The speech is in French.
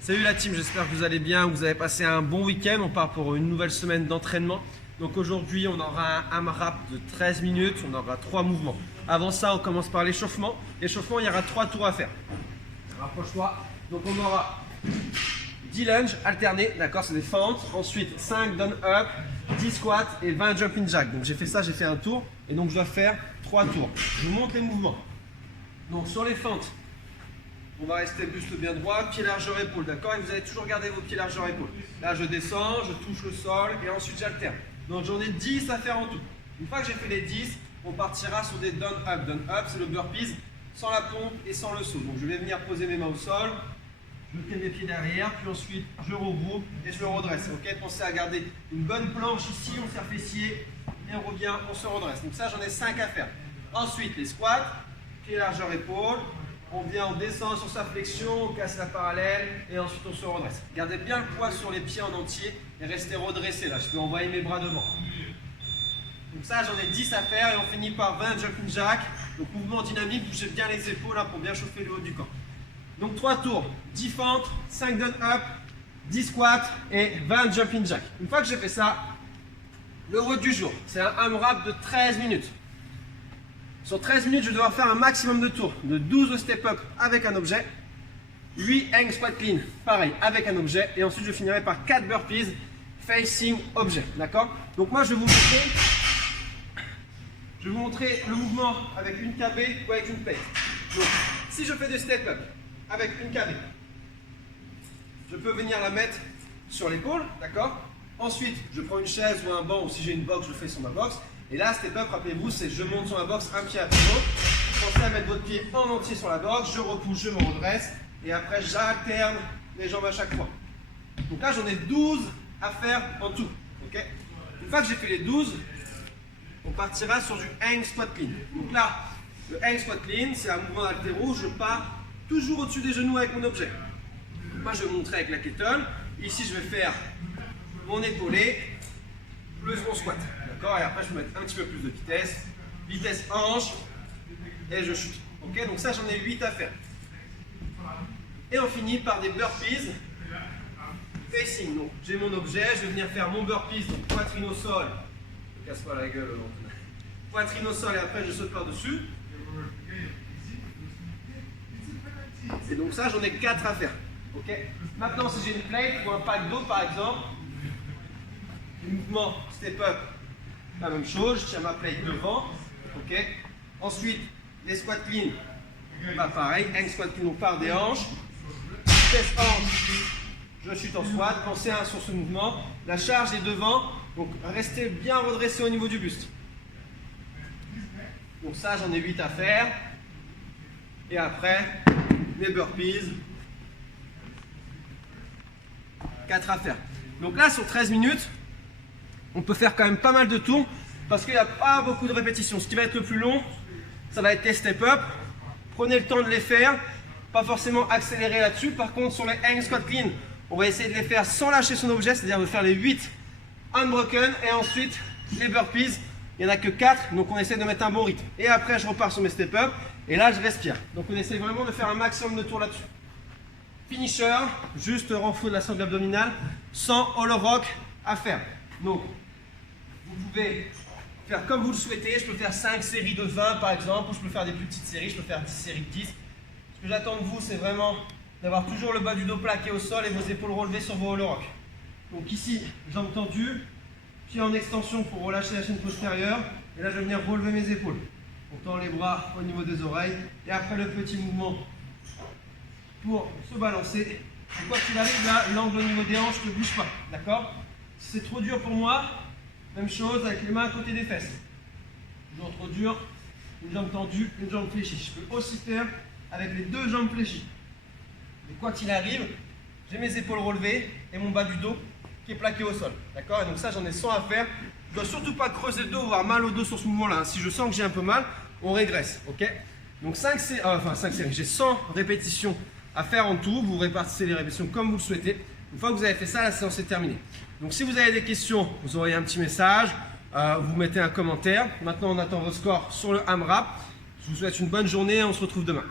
Salut la team, j'espère que vous allez bien, que vous avez passé un bon week-end. On part pour une nouvelle semaine d'entraînement. Donc aujourd'hui, on aura un AMRAP de 13 minutes, on aura 3 mouvements. Avant ça, on commence par l'échauffement. L'échauffement, il y aura 3 tours à faire. Rapproche-toi. Donc on aura 10 lunges alternés, d'accord, c'est des fentes. Ensuite, 5 down up, 10 squats et 20 jumping jack. Donc j'ai fait ça, j'ai fait un tour. Et donc je dois faire 3 tours. Je vous montre les mouvements. Donc sur les fentes, on va rester buste bien droit, pied largeur épaule, d'accord? Et vous allez toujours garder vos pieds largeur épaule. Là, je descends, je touche le sol et ensuite j'alterne. Donc j'en ai 10 à faire en tout. Une fois que j'ai fait les 10, on partira sur des down up. Down up, c'est le burpees sans la pompe et sans le saut. Donc je vais venir poser mes mains au sol, je tiens mes pieds derrière, puis ensuite je regroupe et je me redresse. Ok, pensez à garder une bonne planche ici, on serre fessier et on revient, on se redresse. Donc ça, j'en ai 5 à faire. Ensuite, les squats, pied largeur épaule. On vient, on descend sur sa flexion, on casse la parallèle et ensuite on se redresse. Gardez bien le poids sur les pieds en entier et restez redressé. Là, je peux envoyer mes bras devant. Donc ça, j'en ai 10 à faire et on finit par 20 jumping jack. Donc mouvement dynamique, bougez bien les épaules là, pour bien chauffer le haut du corps. Donc 3 tours, 10 fentes, 5 down up, 10 squats et 20 jumping jack. Une fois que j'ai fait ça, le road du jour, c'est un AMRAP de 13 minutes. Sur 13 minutes, je vais devoir faire un maximum de tours, de 12 step-up avec un objet, 8 hang squat clean, pareil, avec un objet, et ensuite je finirai par 4 burpees facing objet, d'accord? Donc moi, je vais vous montrer le mouvement avec une KB ou avec une plate. Donc, si je fais des step-up avec une KB, je peux venir la mettre sur l'épaule, d'accord? Ensuite, je prends une chaise ou un banc, ou si j'ai une box, je fais sur ma box. Et là, step up, rappelez-vous, c'est je monte sur la box, un pied après l'autre. Pensez à mettre votre pied en entier sur la box, je repousse, je me redresse. Et après, j'alterne les jambes à chaque fois. Donc là, j'en ai 12 à faire en tout. Okay, une fois que j'ai fait les 12, on partira sur du hang squat clean. Donc là, le hang squat clean, c'est un mouvement d'haltéro. Je pars toujours au-dessus des genoux avec mon objet. Donc moi, je vais vous montrer avec la kettle. Ici, je vais faire mon épaulé plus mon squat. D'accord? Et après, je peux mettre un petit peu plus de vitesse. Vitesse hanche. Et je chute. Ok? Donc ça, j'en ai 8 à faire. Et on finit par des burpees facing. Donc j'ai mon objet, je vais venir faire mon burpees. Donc poitrine au sol. Je ne casse pas la gueule. Poitrine au sol et après, je saute par-dessus. Et donc ça, j'en ai 4 à faire. Ok? Maintenant, si j'ai une plate ou un pack d'eau, par exemple, le mouvement step up. La même chose, je tiens ma plate devant, ok. Ensuite, les squats clean, bah pareil, hang squat clean, on part des hanches, vitesse hanche, je chute en squat, pensez sur ce mouvement, la charge est devant, donc restez bien redressé au niveau du buste. Donc ça, j'en ai 8 à faire, et après, mes burpees, 4 à faire. Donc là, sur 13 minutes, on peut faire quand même pas mal de tours parce qu'il n'y a pas beaucoup de répétitions. Ce qui va être le plus long, ça va être les step-up. Prenez le temps de les faire, pas forcément accélérer là-dessus. Par contre, sur les hang squat clean, on va essayer de les faire sans lâcher son objet, c'est-à-dire de faire les 8 unbroken et ensuite les burpees. Il n'y en a que 4, donc on essaie de mettre un bon rythme. Et après, je repars sur mes step-up et là, je respire. Donc on essaie vraiment de faire un maximum de tours là-dessus. Finisher, juste renfort de la sangle abdominale, sans hollow rock à faire. Donc, vous pouvez faire comme vous le souhaitez. Je peux faire 5 séries de 20 par exemple, ou je peux faire des plus petites séries, je peux faire 10 séries de 10. Ce que j'attends de vous, c'est vraiment d'avoir toujours le bas du dos plaqué au sol et vos épaules relevées sur vos hollow rock. Donc ici, jambes tendues, pieds en extension pour relâcher la chaîne postérieure. Et là, je vais venir relever mes épaules. On tend les bras au niveau des oreilles. Et après, le petit mouvement pour se balancer. Et quoi qu'il arrive, là, l'angle au niveau des hanches ne bouge pas. D'accord? Si c'est trop dur pour moi, même chose avec les mains à côté des fesses. Toujours trop dur, une jambe tendue, une jambe fléchie. Je peux aussi faire avec les 2 jambes fléchies. Et quoi qu'il arrive, j'ai mes épaules relevées et mon bas du dos qui est plaqué au sol. D'accord? Et donc ça, j'en ai 100 à faire. Je ne dois surtout pas creuser le dos ou avoir mal au dos sur ce mouvement-là. Si je sens que j'ai un peu mal, on régresse. Ok? Donc 5 séries, j'ai 100 répétitions à faire en tout. Vous répartissez les répétitions comme vous le souhaitez. Une fois que vous avez fait ça, la séance est terminée. Donc si vous avez des questions, vous envoyez un petit message, vous mettez un commentaire. Maintenant, on attend vos scores sur le AMRAP. Je vous souhaite une bonne journée et on se retrouve demain.